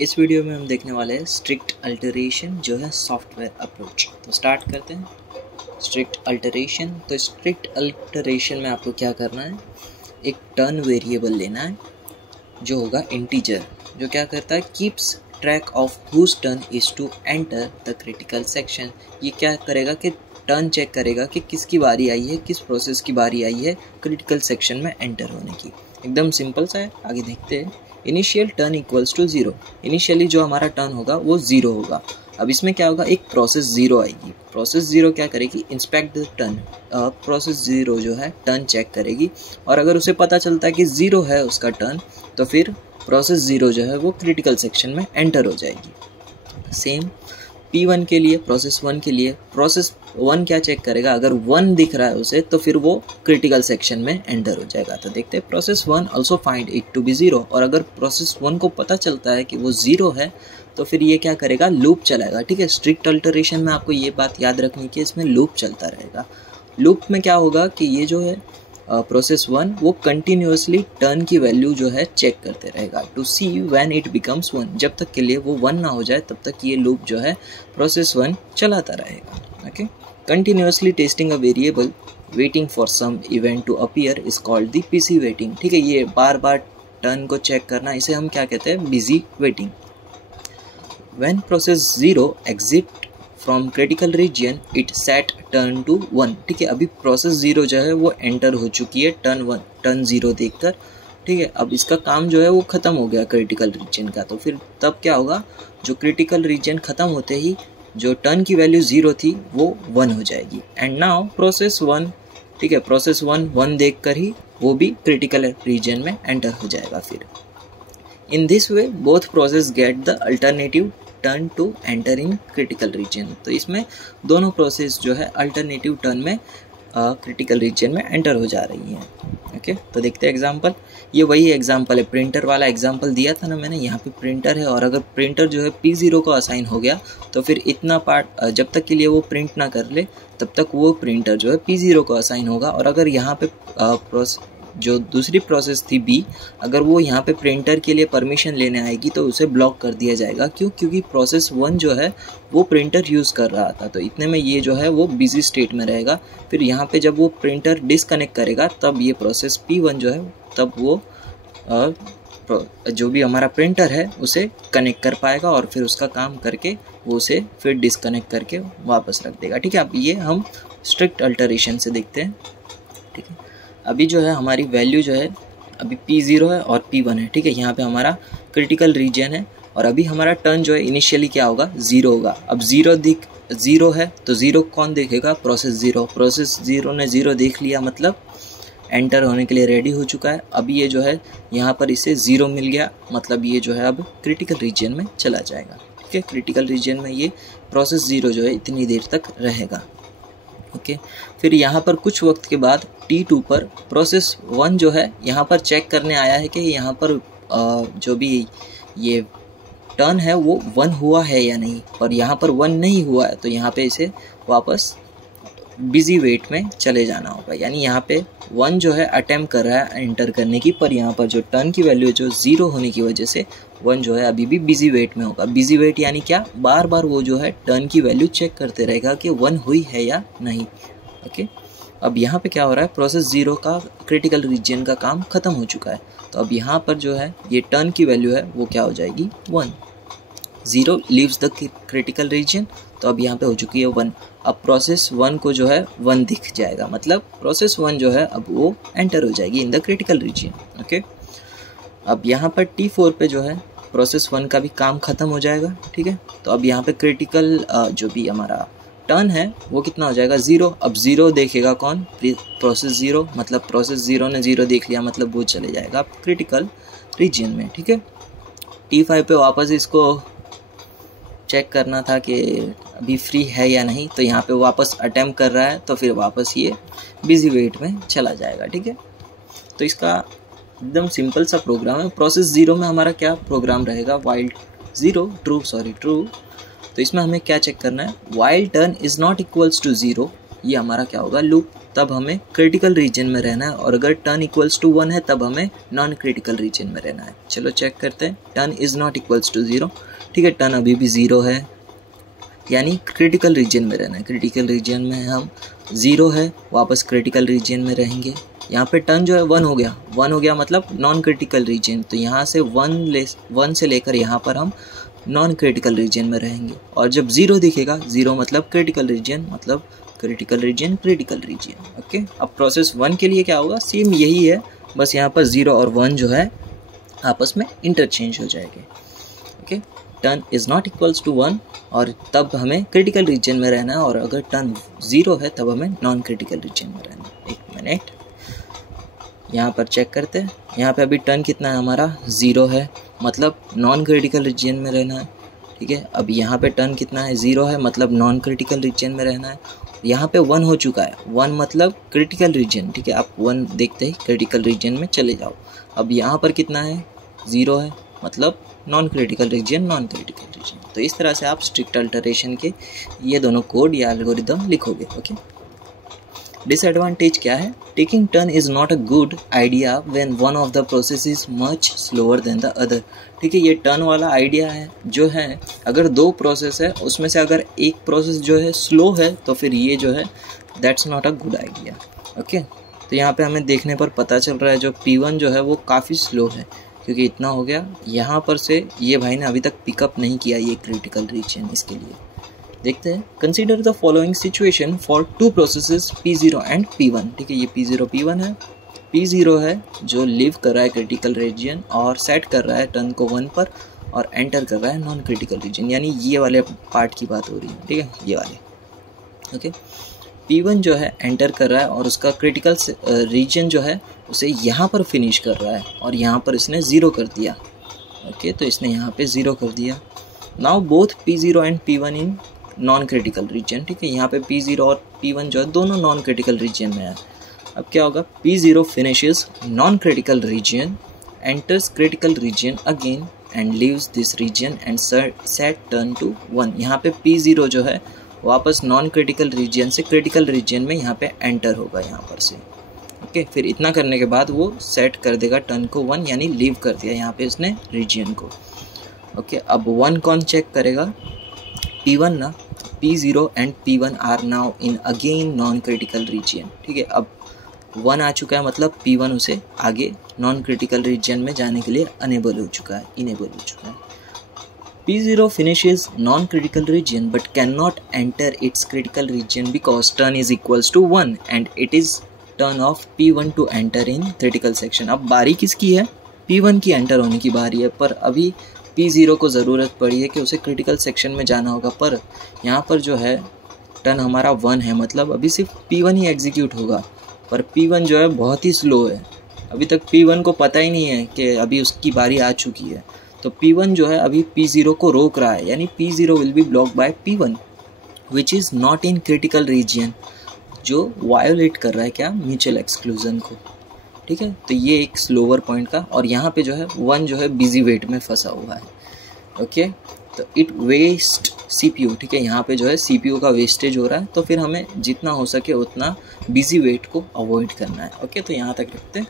इस वीडियो में हम देखने वाले हैं स्ट्रिक्ट अल्टरेशन जो है सॉफ्टवेयर अप्रोच। तो स्टार्ट करते हैं। स्ट्रिक्ट अल्टरेशन, तो स्ट्रिक्ट अल्टरेशन में आपको क्या करना है, एक टर्न वेरिएबल लेना है जो होगा इंटीजर, जो क्या करता है keeps track of whose turn is to enter the critical section. ये क्या करेगा कि टर्न चेक करेगा कि किसकी बारी आई है, किस प्रोसेस की बारी आई है क्रिटिकल सेक्शन में एंटर होने की। एकदम सिंपल सा है, आगे देखते हैं। Initial turn equals to 0। Initially जो हमारा टर्न होगा वो 0 होगा। अब इसमें क्या होगा, एक प्रोसेस 0 आएगी। प्रोसेस 0 क्या करेगी, इंस्पेक्ट द टर्न। प्रोसेस 0 जो है टर्न चेक करेगी, और अगर उसे पता चलता है कि 0 है उसका टर्न, तो फिर प्रोसेस 0 जो है वो क्रिटिकल सेक्शन में एंटर हो जाएगी। सेम P1 के लिए, प्रोसेस 1 के लिए, प्रोसेस 1 क्या चेक करेगा, अगर 1 दिख रहा है उसे तो फिर वो क्रिटिकल सेक्शन में एंटर हो जाएगा। तो देखते हैं, process 1 also find it to be 0। और अगर प्रोसेस 1 को पता चलता है कि वो 0 है तो फिर ये क्या करेगा, लूप चलाएगा। ठीक है, स्ट्रिक्ट अल्टरेशन में आपको ये बात याद रखनी कि इसमें लूप चलता रहेगा। लूप में क्या होगा कि ये जो है प्रोसेस 1 वो कंटिन्यूसली टर्न की वैल्यू जो है चेक करते रहेगा to see when it becomes 1। जब तक के लिए वो 1 ना हो जाए तब तक ये लूप जो है प्रोसेस 1 चलाता रहेगा। Okay, continuously testing a variable waiting for some event to appear is called the busy waiting. ठीक है, ये बार बार टर्न को चेक करना, इसे हम क्या कहते हैं, busy waiting. When process 0 exit from critical region it set turn to 1। ठीक है, अभी प्रोसेस 0 जो है वो एंटर हो चुकी है टर्न 0 देखकर। ठीक है, अब इसका काम जो है वो ख़त्म हो गया क्रिटिकल रीजन का। तो फिर तब क्या होगा, जो क्रिटिकल रीजन ख़त्म होते ही जो टर्न की वैल्यू 0 थी वो 1 हो जाएगी। एंड नाउ प्रोसेस 1, ठीक है, प्रोसेस 1 देख कर ही वो भी क्रिटिकल रीजन में एंटर हो जाएगा। फिर in this way both process get the alternative turn to enter in critical region. तो इसमें दोनों प्रोसेस जो है अल्टरनेटिव टर्न में क्रिटिकल रीजन में एंटर हो जा रही हैं। ओके, तो देखते हैं एग्जांपल। ये वही एग्जांपल है, प्रिंटर वाला एग्जांपल दिया था ना मैंने। यहाँ पे प्रिंटर है, और अगर प्रिंटर जो है P0 को असाइन हो गया तो फिर इतना पार्ट जब तक के लिए वो प्रिंट ना कर ले तब तक वो प्रिंटर जो है P0 को असाइन होगा। और अगर यहाँ पे जो दूसरी प्रोसेस थी B, अगर वो यहाँ पे प्रिंटर के लिए परमिशन लेने आएगी तो उसे ब्लॉक कर दिया जाएगा। क्यों? क्योंकि प्रोसेस 1 जो है वो प्रिंटर यूज़ कर रहा था, तो इतने में ये जो है वो बिजी स्टेट में रहेगा। फिर यहाँ पे जब वो प्रिंटर डिसकनेक्ट करेगा तब ये प्रोसेस P1 जो है तब वो जो भी हमारा प्रिंटर है उसे कनेक्ट कर पाएगा, और फिर उसका काम करके वो उसे फिर डिसकनेक्ट करके वापस रख देगा। ठीक है, अब ये हम स्ट्रिक्ट अल्टरेशन से देखते हैं। ठीक है, अभी जो है हमारी वैल्यू जो है अभी P0 है और P1 है। ठीक है, यहाँ पे हमारा क्रिटिकल रीजन है, और अभी हमारा टर्न जो है इनिशियली क्या होगा, 0 होगा। अब 0 है तो 0 कौन देखेगा, प्रोसेस 0। प्रोसेस 0 ने 0 देख लिया, मतलब एंटर होने के लिए रेडी हो चुका है। अभी ये जो है यहाँ पर इसे 0 मिल गया, मतलब ये जो है अब क्रिटिकल रीजन में चला जाएगा। ठीक है, क्रिटिकल रीजन में ये प्रोसेस 0 जो है इतनी देर तक रहेगा। ओके, फिर यहाँ पर कुछ वक्त के बाद T2 पर प्रोसेस 1 जो है यहाँ पर चेक करने आया है कि यहाँ पर जो भी ये टर्न है वो 1 हुआ है या नहीं, और यहाँ पर 1 नहीं हुआ है तो यहाँ पे इसे वापस बिजी वेट में चले जाना होगा। यानी यहाँ पे 1 जो है अटेम्प्ट कर रहा है एंटर करने की, पर यहाँ पर जो टर्न की वैल्यू जो 0 होने की वजह से 1 जो है अभी भी बिजी वेट में होगा। बिजी वेट यानी क्या, बार बार वो जो है टर्न की वैल्यू चेक करते रहेगा कि 1 हुई है या नहीं। ओके, अब यहाँ पे क्या हो रहा है, प्रोसेस 0 का क्रिटिकल रीजन का काम खत्म हो चुका है, तो अब यहाँ पर जो है ये टर्न की वैल्यू है वो क्या हो जाएगी, 1। 0 लीव्स द क्रिटिकल रीजन, तो अब यहाँ पे हो चुकी है 1। अब प्रोसेस 1 को जो है 1 दिख जाएगा, मतलब प्रोसेस 1 जो है अब वो एंटर हो जाएगी in the critical reason. Okay, अब यहाँ पर T4 पे जो है प्रोसेस 1 का भी काम खत्म हो जाएगा। ठीक है, तो अब यहाँ पे क्रिटिकल जो भी हमारा टर्न है वो कितना हो जाएगा, 0। अब 0 देखेगा कौन, प्रोसेस 0, मतलब प्रोसेस 0 ने 0 देख लिया, मतलब वो चले जाएगा क्रिटिकल रीजन में। ठीक है, T5 पे वापस इसको चेक करना था कि अभी फ्री है या नहीं, तो यहाँ पे वापस अटेम्प्ट कर रहा है, तो फिर वापस ये बिजी वेट में चला जाएगा। ठीक है, तो इसका एकदम सिंपल सा प्रोग्राम है। प्रोसेस 0 में हमारा क्या प्रोग्राम रहेगा, वाइल 0 ट्रू, तो इसमें हमें क्या चेक करना है, while turn is not equals to 0, ये हमारा क्या होगा लूप, तब हमें क्रिटिकल रीजन में रहना है, और अगर टर्न इक्वल्स टू 1 है तब हमें नॉन क्रिटिकल रीजन में रहना है। चलो चेक करते हैं, turn is not equals to 0, ठीक है, टर्न अभी भी 0 है, यानी क्रिटिकल रीजन में रहना है। क्रिटिकल रीजन में हम 0 है, वापस क्रिटिकल रीजन में रहेंगे। यहाँ पे टर्न जो है 1 हो गया, 1 हो गया मतलब नॉन क्रिटिकल रीजन, तो यहाँ से 1 से लेकर यहाँ पर हम नॉन क्रिटिकल रीजन में रहेंगे। और जब 0 दिखेगा, 0 मतलब क्रिटिकल रीजन, मतलब critical reason critical reason. Okay, अब प्रोसेस 1 के लिए क्या होगा, सेम यही है, बस यहाँ पर 0 और 1 जो है आपस में इंटरचेंज हो जाएंगे। Okay, turn is not equals to 1 और तब हमें क्रिटिकल रीजन में रहना है, और अगर टर्न 0 है तब हमें नॉन क्रिटिकल रीजन में रहना है। एक मिनट, यहाँ पर चेक करते हैं, यहाँ पे अभी टर्न कितना है हमारा 0 है, मतलब नॉन क्रिटिकल रीजन में रहना है। ठीक है, अब यहाँ पे टर्न कितना है 0 है, मतलब नॉन क्रिटिकल रीजन में रहना है। यहाँ पे 1 हो चुका है, 1 मतलब क्रिटिकल रीजन। ठीक है, आप 1 देखते ही क्रिटिकल रीजन में चले जाओ। अब यहाँ पर कितना है 0 है, मतलब non critical reason non critical region. तो इस तरह से आप स्ट्रिक्ट अल्टरेशन के ये दोनों कोड या एल्गोरिदम लिखोगे। ओके, डिसएडवांटेज क्या है, taking turn is not a good idea when one of the process is much slower then the other. ठीक है, ये टर्न वाला आइडिया है जो है, अगर 2 प्रोसेस है उसमें से अगर एक प्रोसेस जो है स्लो है तो फिर ये जो है that's not a good idea. Okay, तो यहाँ पे हमें देखने पर पता चल रहा है जो P1 जो है वो काफ़ी स्लो है, क्योंकि इतना हो गया यहाँ पर से ये भाई ने अभी तक पिकअप नहीं किया ये क्रिटिकल रीजन। इसके लिए देखते हैं, consider the following situation for 2 processes P0 and P1। ठीक है, ये P0 P1 है, P0 है जो लिव कर रहा है क्रिटिकल रीजन और सेट कर रहा है टर्न को 1 पर, और एंटर कर रहा है नॉन क्रिटिकल रीजन, यानी ये वाले पार्ट की बात हो रही है। ठीक है, ये वाले। ओके, P1 जो है एंटर कर रहा है और उसका क्रिटिकल रीजन जो है उसे यहाँ पर फिनिश कर रहा है, और यहाँ पर इसने 0 कर दिया। ओके, तो इसने यहाँ पे 0 कर दिया। Now both P0 and P1 in non critical region. ठीक है, यहाँ पे P0 और P1 जो है दोनों नॉन क्रिटिकल रीजन में है। अब क्या होगा, P0 finishes non critical region, enters critical region again and leaves this region and set turn to 1। यहाँ पे P0 जो है वापस नॉन क्रिटिकल रीजन से क्रिटिकल रीजन में यहाँ पे एंटर होगा यहाँ पर से। ओके, फिर इतना करने के बाद वो सेट कर देगा टर्न को 1, यानी लीव कर दिया यहाँ पे इसने रीजन को। ओके, अब 1 कौन चेक करेगा, P1 ना, P0 and P1 are now in again non critical region. ठीक है, अब 1 आ चुका है, मतलब P1 उसे आगे नॉन क्रिटिकल रीजन में जाने के लिए इनेबल हो चुका है। P0 finishes non-critical region but cannot enter its critical region because turn is equals to 1 and it is turn of P1 to enter in critical section। अब बारी किसकी है, P1 की एंटर होने की बारी है, पर अभी P0 को ज़रूरत पड़ी है कि उसे क्रिटिकल सेक्शन में जाना होगा, पर यहाँ पर जो है टर्न हमारा 1 है, मतलब अभी सिर्फ P1 ही एग्जीक्यूट होगा, पर P1 जो है बहुत ही स्लो है। अभी तक P1 को पता ही नहीं है कि अभी उसकी बारी आ चुकी है, तो P1 जो है अभी P0 को रोक रहा है, यानी P0 will be block bye P1 which is not in critical reason, जो वायोलेट कर रहा है क्या, म्यूचुअल एक्सक्लूजन को। ठीक है, तो ये एक स्लोवर पॉइंट का, और यहाँ पे जो है 1 जो है बिजी वेट में फंसा हुआ है। ओके, तो इट वेस्ट CPU। ठीक है, यहाँ पे जो है CPU का वेस्टेज हो रहा है, तो फिर हमें जितना हो सके उतना बिजी वेट को अवॉइड करना है। ओके, तो यहाँ तक रखते हैं।